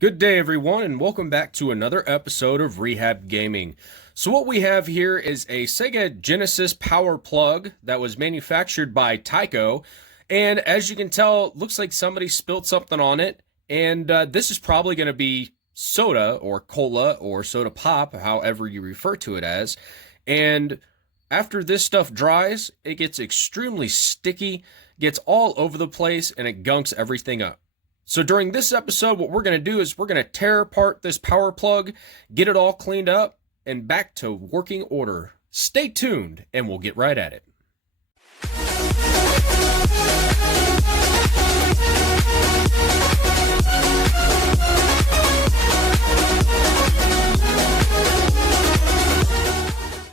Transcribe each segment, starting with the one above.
Good day, everyone, and welcome back to another episode of Rehab Gaming. So what we have here is a SEGA Genesis power plug that was manufactured by Tyco, and as you can tell, it looks like somebody spilled something on it, and this is probably going to be soda or cola or soda pop, however you refer to it as, and after this stuff dries, it gets extremely sticky, gets all over the place, and it gunks everything up. So during this episode, what we're going to do is we're going to tear apart this power plug, get it all cleaned up, and back to working order. Stay tuned, and we'll get right at it.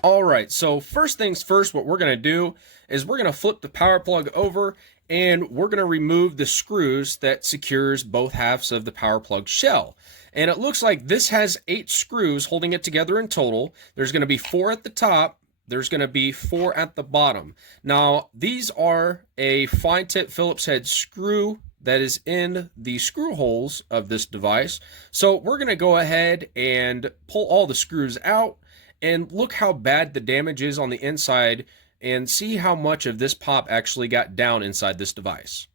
Alright, so first things first, what we're going to do is we're going to flip the power plug over and we're going to remove the screws that secures both halves of the power plug shell. And it looks like this has 8 screws holding it together in total. There's going to be 4 at the top. There's going to be 4 at the bottom. Now, these are a fine tip Phillips head screw that is in the screw holes of this device. So we're going to go ahead and pull all the screws out and look how bad the damage is on the inside and see how much of this pop actually got down inside this device.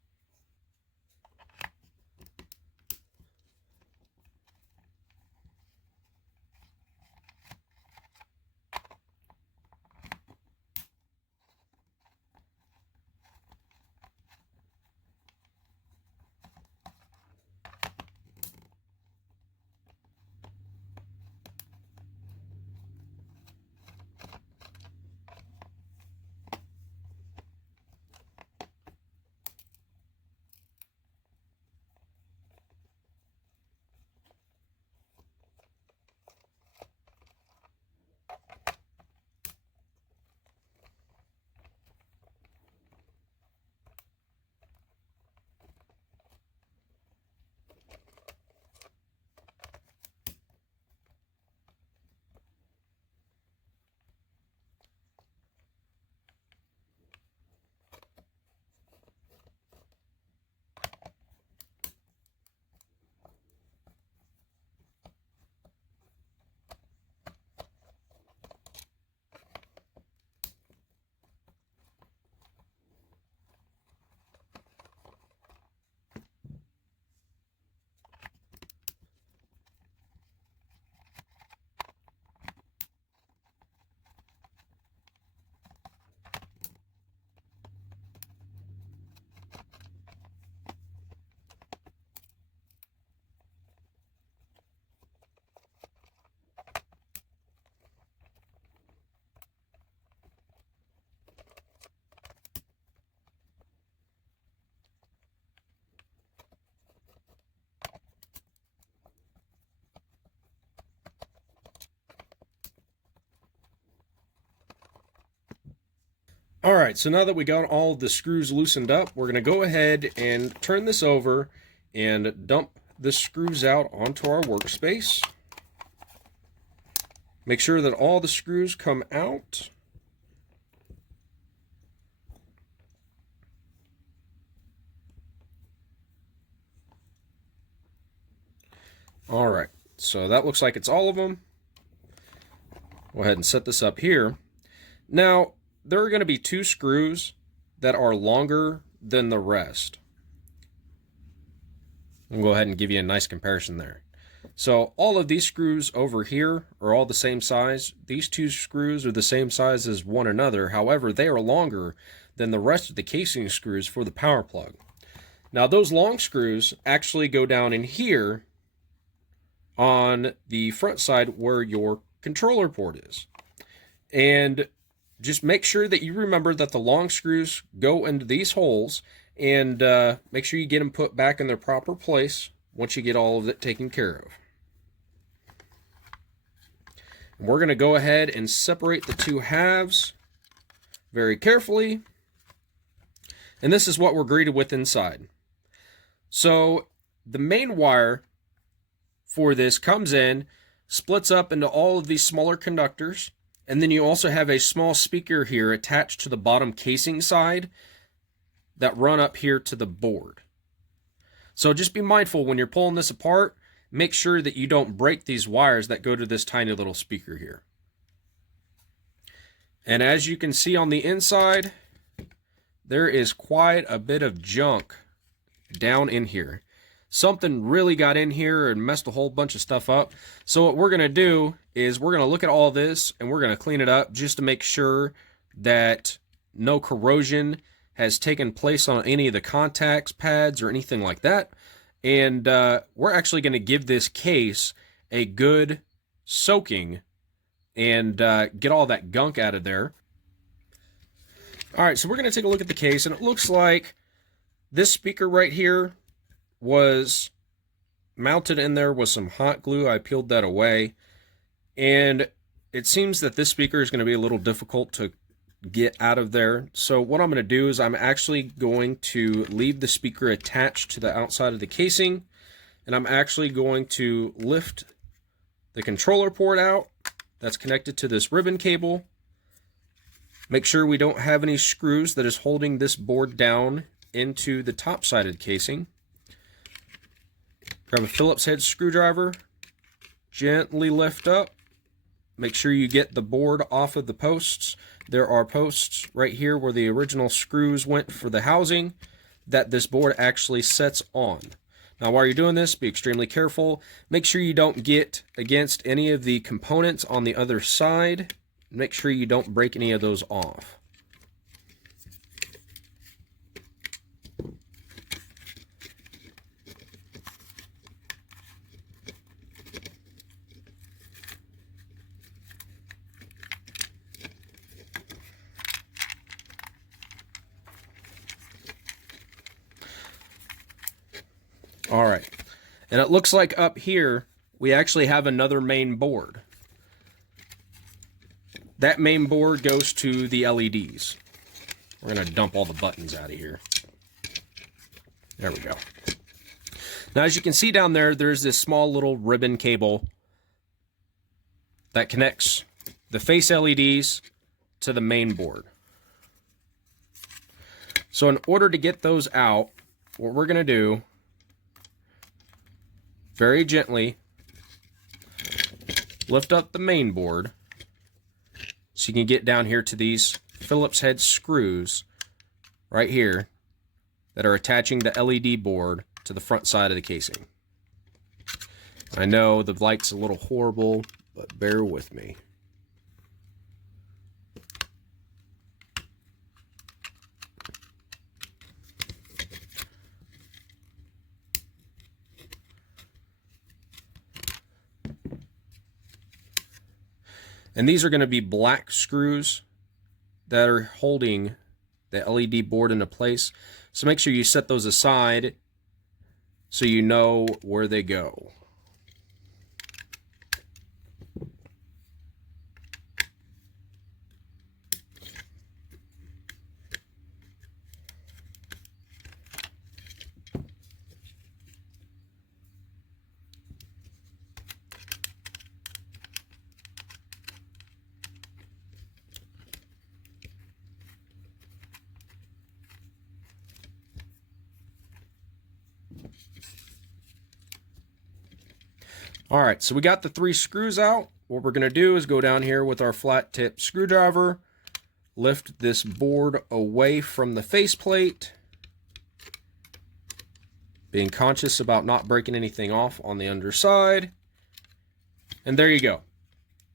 Alright, so now that we got all the screws loosened up, we're going to go ahead and turn this over and dump the screws out onto our workspace. Make sure that all the screws come out. Alright, so that looks like it's all of them. Go ahead and set this up here. Now, there are going to be 2 screws that are longer than the rest. I'll go ahead and give you a nice comparison there. So all of these screws over here are all the same size. These 2 screws are the same size as one another. However, they are longer than the rest of the casing screws for the power plug. Now those long screws actually go down in here on the front side where your controller port is. And just make sure that you remember that the long screws go into these holes, and make sure you get them put back in their proper place once you get all of it taken care of. And we're going to go ahead and separate the 2 halves very carefully. And this is what we're greeted with inside. So the main wire for this comes in, splits up into all of these smaller conductors. And then you also have a small speaker here attached to the bottom casing side that run up here to the board. So just be mindful when you're pulling this apart make sure that you don't break these wires that go to this tiny little speaker here. And as you can see on the inside, there is quite a bit of junk down in here. Something really got in here and messed a whole bunch of stuff up. So what we're going to do is we're going to look at all this and we're going to clean it up just to make sure that no corrosion has taken place on any of the contacts, pads, or anything like that. And we're actually going to give this case a good soaking and get all that gunk out of there. All right, so we're going to take a look at the case, and it looks like this speaker right here was mounted in there with some hot glue. I peeled that away, and it seems that this speaker is going to be a little difficult to get out of there. So what I'm going to do is I'm actually going to leave the speaker attached to the outside of the casing, and I'm actually going to lift the controller port out that's connected to this ribbon cable. Make sure we don't have any screws that is holding this board down into the top side of the casing. Grab a Phillips head screwdriver, gently lift up. Make sure you get the board off of the posts. There are posts right here where the original screws went for the housing that this board actually sets on. Now while you're doing this, be extremely careful. Make sure you don't get against any of the components on the other side. Make sure you don't break any of those off. All right, and it looks like up here we actually have another main board. That main board goes to the LEDs. We're going to dump all the buttons out of here. There we go. Now, as you can see down there, there's this small little ribbon cable that connects the face LEDs to the main board. So in order to get those out, what we're going to do, very gently, lift up the main board so you can get down here to these Phillips head screws right here that are attaching the LED board to the front side of the casing. I know the light's a little horrible, but bear with me. And these are going to be black screws that are holding the LED board into place. So make sure you set those aside so you know where they go. All right, so we got the 3 screws out. What we're going to do is go down here with our flat tip screwdriver, lift this board away from the faceplate, being conscious about not breaking anything off on the underside. And there you go.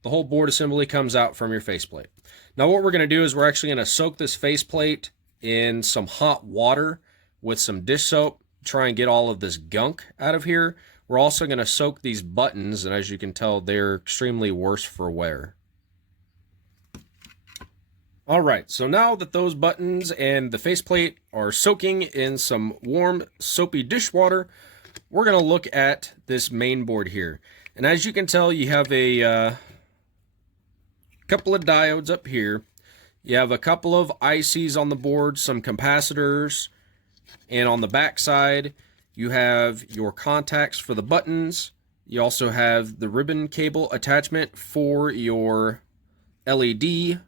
The whole board assembly comes out from your faceplate. Now what we're going to do is we're actually going to soak this faceplate in some hot water with some dish soap, try and get all of this gunk out of here. We're also going to soak these buttons, and as you can tell, they're extremely worse for wear. All right, so now that those buttons and the faceplate are soaking in some warm, soapy dishwater, we're going to look at this main board here. And as you can tell, you have a couple of diodes up here. You have a couple of ICs on the board, some capacitors, and on the back side, you have your contacts for the buttons. You also have the ribbon cable attachment for your LED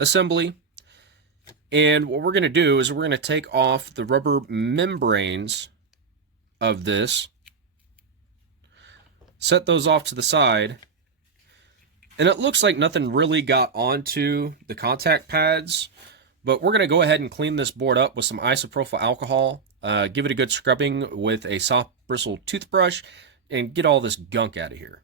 assembly. And what we're going to do is we're going to take off the rubber membranes of this. Set those off to the side. And it looks like nothing really got onto the contact pads, but we're going to go ahead and clean this board up with some isopropyl alcohol, give it a good scrubbing with a soft bristle toothbrush, and get all this gunk out of here.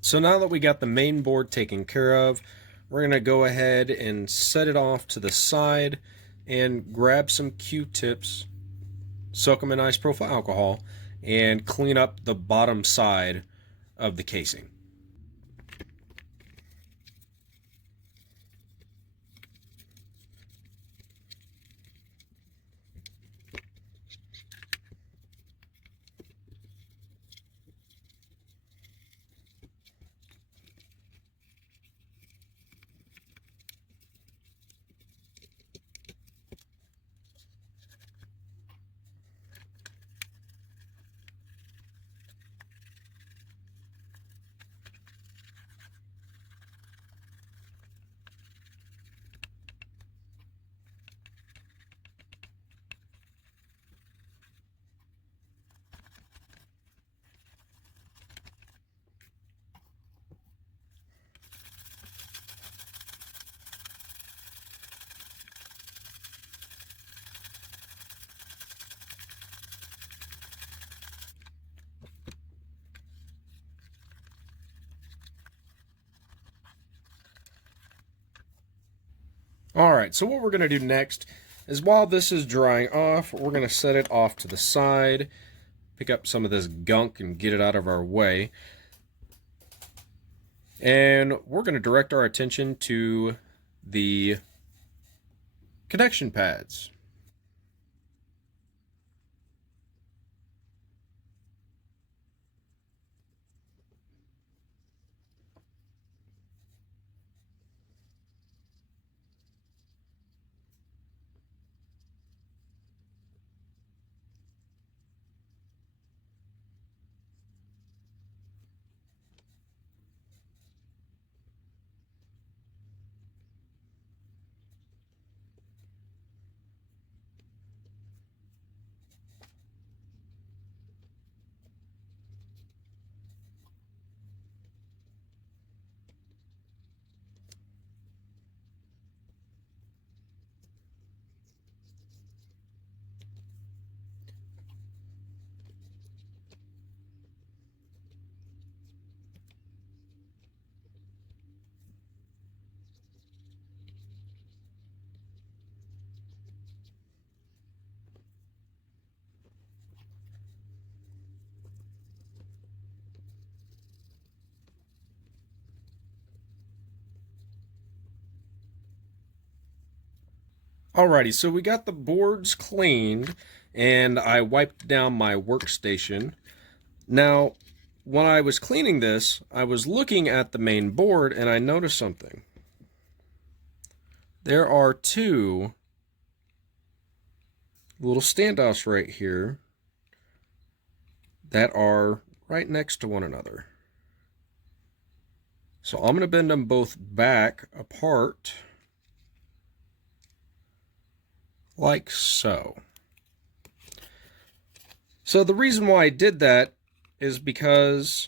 So now that we got the main board taken care of, we're going to go ahead and set it off to the side and grab some Q-tips, soak them in isopropyl alcohol, and clean up the bottom side of the casing. Alright, so what we're going to do next is while this is drying off, we're going to set it off to the side, pick up some of this gunk and get it out of our way. And we're going to direct our attention to the connection pads. Alrighty, so we got the boards cleaned and I wiped down my workstation. Now, when I was cleaning this, I was looking at the main board and I noticed something. There are two little standoffs right here that are right next to one another. So I'm going to bend them both back apart like so. So the reason why I did that is because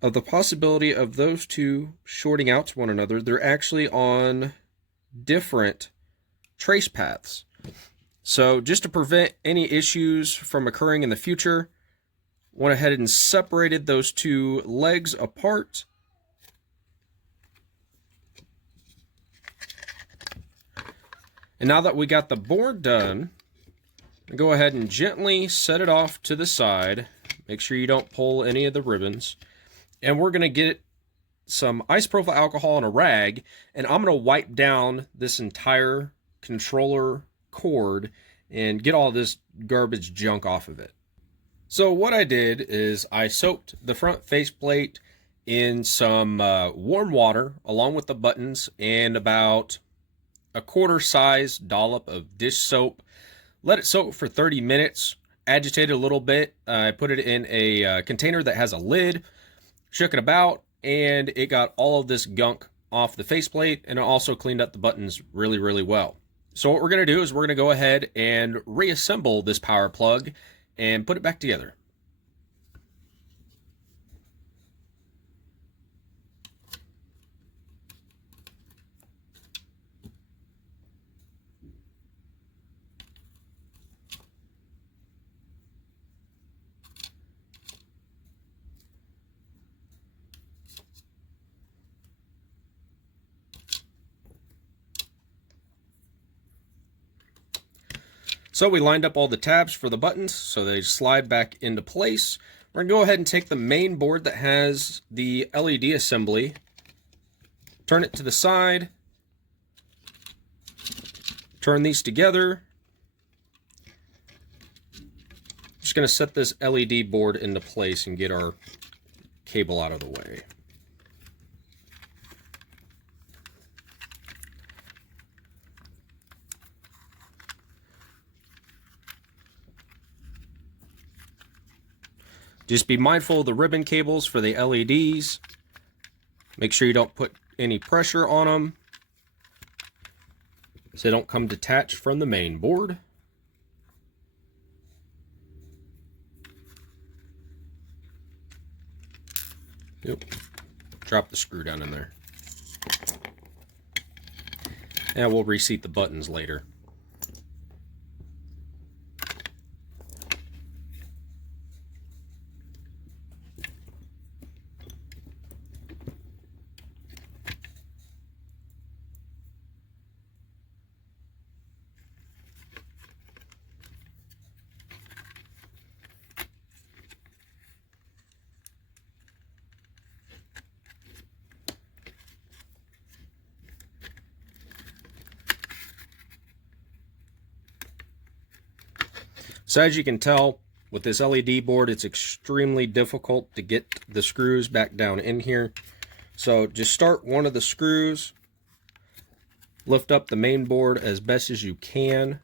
of the possibility of those two shorting out to one another. They're actually on different trace paths. So just to prevent any issues from occurring in the future, went ahead and separated those two legs apart. And now that we got the board done, go ahead and gently set it off to the side. Make sure you don't pull any of the ribbons. And we're going to get some isopropyl alcohol on a rag, and I'm going to wipe down this entire controller cord and get all this garbage junk off of it. So what I did is I soaked the front faceplate in some warm water along with the buttons and about a quarter size dollop of dish soap. Let it soak for 30 minutes, agitate it a little bit. I put it in a container that has a lid, shook it about, and it got all of this gunk off the faceplate, and it also cleaned up the buttons really, really well. So what we're going to do is we're going to go ahead and reassemble this power plug and put it back together. So we lined up all the tabs for the buttons so they slide back into place. We're going to go ahead and take the main board that has the LED assembly, turn it to the side, turn these together. Just going to set this LED board into place and get our cable out of the way. Just be mindful of the ribbon cables for the LEDs. Make sure you don't put any pressure on them so they don't come detached from the main board. Yep. Drop the screw down in there. And we'll reseat the buttons later. So as you can tell, with this LED board, it's extremely difficult to get the screws back down in here. So just start one of the screws, lift up the main board as best as you can.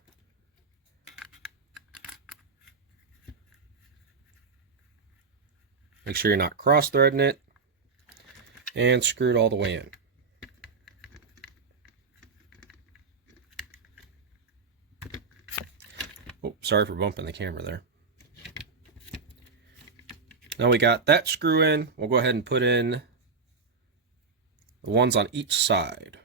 Make sure you're not cross-threading it, and screw it all the way in. Oh, sorry for bumping the camera there. Now we got that screw in. We'll go ahead and put in the ones on each side.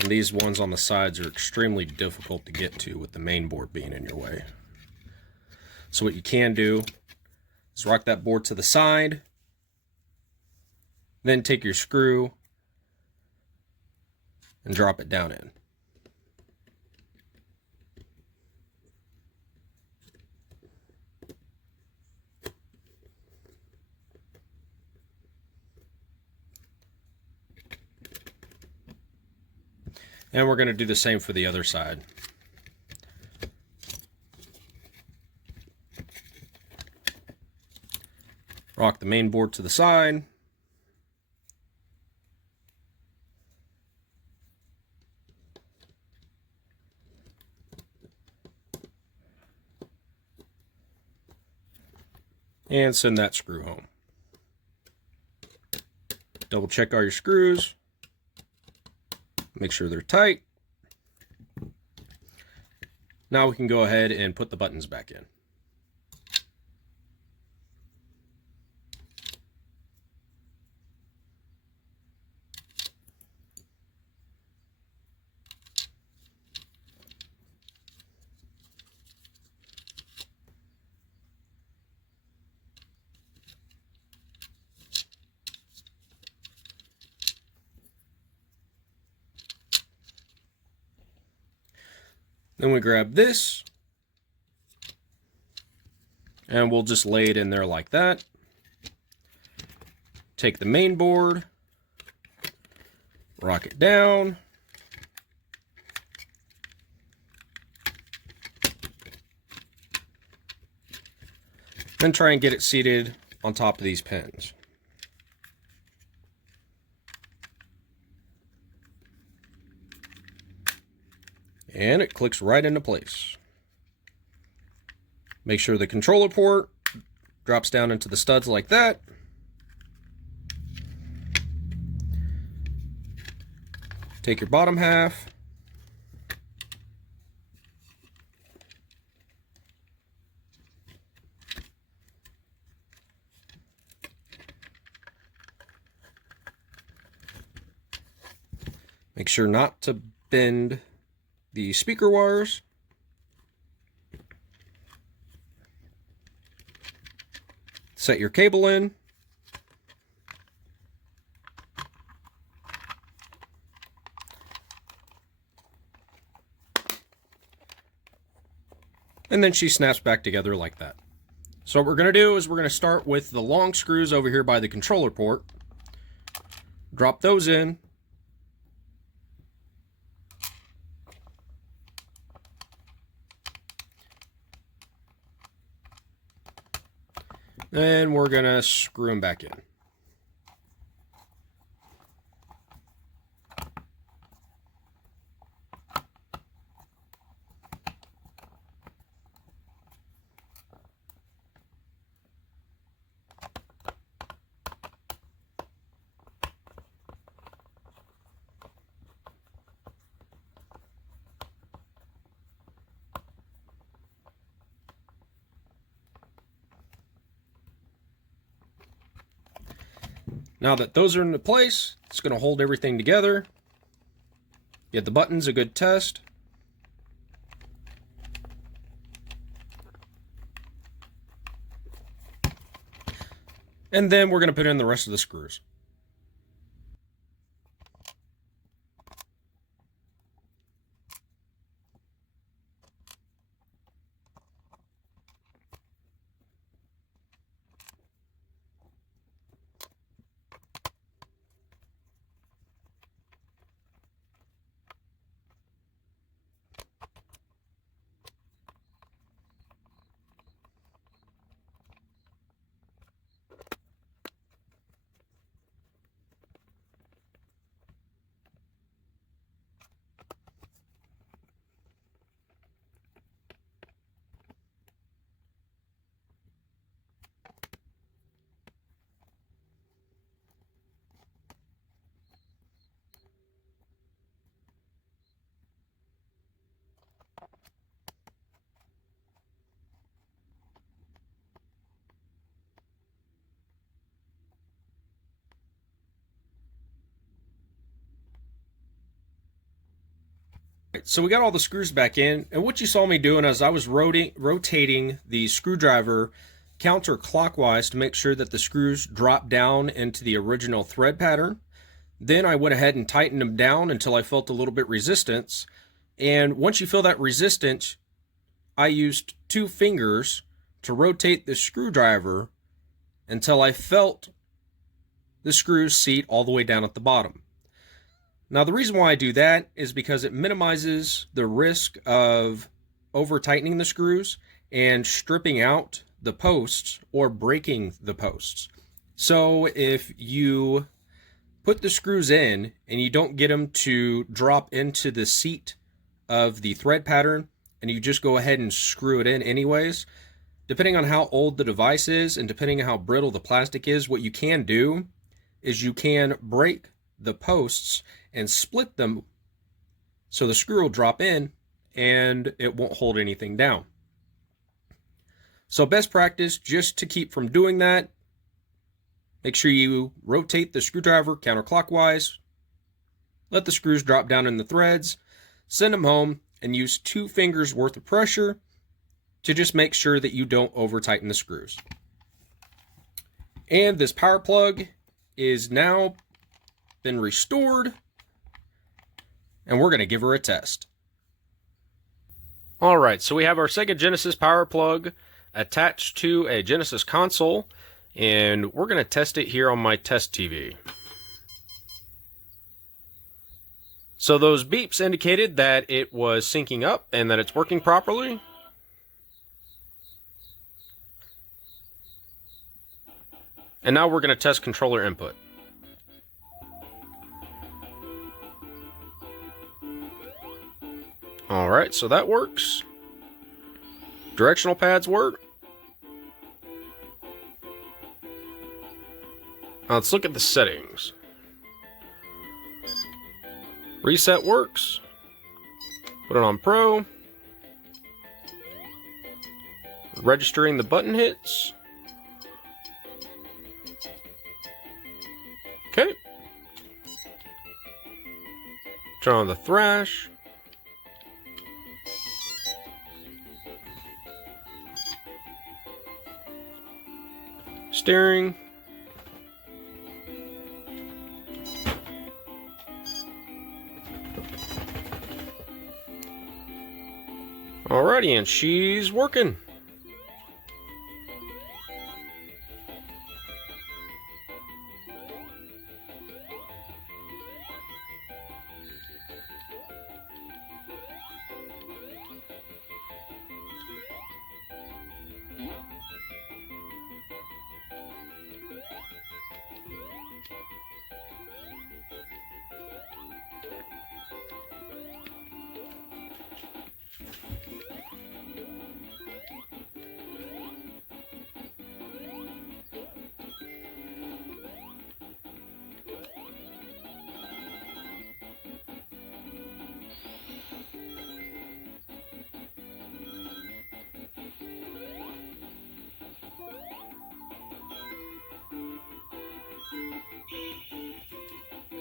And these ones on the sides are extremely difficult to get to with the main board being in your way. So what you can do is rock that board to the side, then take your screw and drop it down in. And we're going to do the same for the other side. Rock the main board to the side. And send that screw home. Double check all your screws. Make sure they're tight. Now we can go ahead and put the buttons back in. Then we grab this, and we'll just lay it in there like that. Take the main board, rock it down, then try and get it seated on top of these pins. And it clicks right into place. Make sure the controller port drops down into the studs like that. Take your bottom half, make sure not to bend the speaker wires. Set your cable in. And then she snaps back together like that. So what we're going to do is we're going to start with the long screws over here by the controller port. Drop those in. Then we're going to screw them back in. Now that those are into place, it's going to hold everything together. Get the buttons a good test. And then we're going to put in the rest of the screws. So we got all the screws back in, and what you saw me doing is I was rotating the screwdriver counterclockwise to make sure that the screws dropped down into the original thread pattern. Then I went ahead and tightened them down until I felt a little bit resistance. And once you feel that resistance, I used 2 fingers to rotate the screwdriver until I felt the screws seat all the way down at the bottom. Now, the reason why I do that is because it minimizes the risk of over-tightening the screws and stripping out the posts or breaking the posts. So if you put the screws in and you don't get them to drop into the seat of the thread pattern and you just go ahead and screw it in anyways, depending on how old the device is and depending on how brittle the plastic is, what you can do is you can break the posts and split them so the screw will drop in and it won't hold anything down. So best practice, just to keep from doing that, make sure you rotate the screwdriver counterclockwise, let the screws drop down in the threads, send them home, and use 2 fingers worth of pressure to just make sure that you don't over tighten the screws. And this power plug is now been restored, and we're going to give her a test. Alright, so we have our SEGA Genesis power plug attached to a Genesis console, and we're going to test it here on my test TV. So those beeps indicated that it was syncing up and that it's working properly. And now we're going to test controller input. Alright, so that works. Directional pads work. Now let's look at the settings. Reset works. Put it on Pro. Registering the button hits. Okay. Turn on the thrash. Steering. Alrighty, and she's working.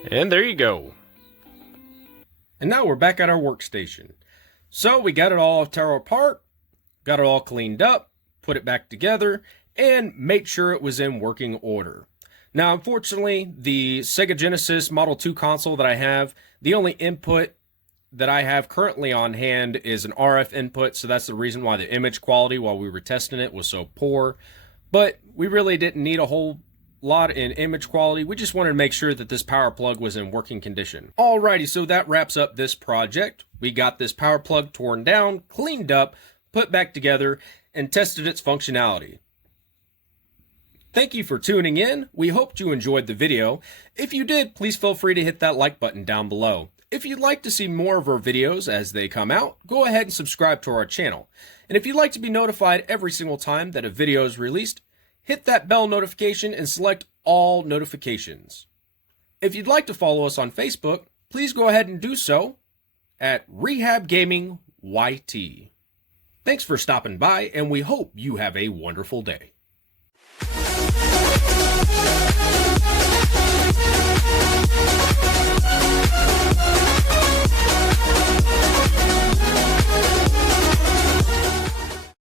And there you go. And now we're back at our workstation. So we got it all tore apart, got it all cleaned up, put it back together, and made sure it was in working order. Now, unfortunately, the SEGA Genesis Model 2 console that I have, the only input that I have currently on hand is an RF input, so that's the reason why the image quality while we were testing it was so poor. But we really didn't need a whole lot in image quality. We just wanted to make sure that this power plug was in working condition. Alrighty, so that wraps up this project. We got this power plug torn down, cleaned up, put back together, and tested its functionality. Thank you for tuning in. We hoped you enjoyed the video. If you did, please feel free to hit that like button down below. If you'd like to see more of our videos as they come out, go ahead and subscribe to our channel. And if you'd like to be notified every single time that a video is released, hit that bell notification and select all notifications. If you'd like to follow us on Facebook, please go ahead and do so at Rehab Gaming YT. Thanks for stopping by, and we hope you have a wonderful day.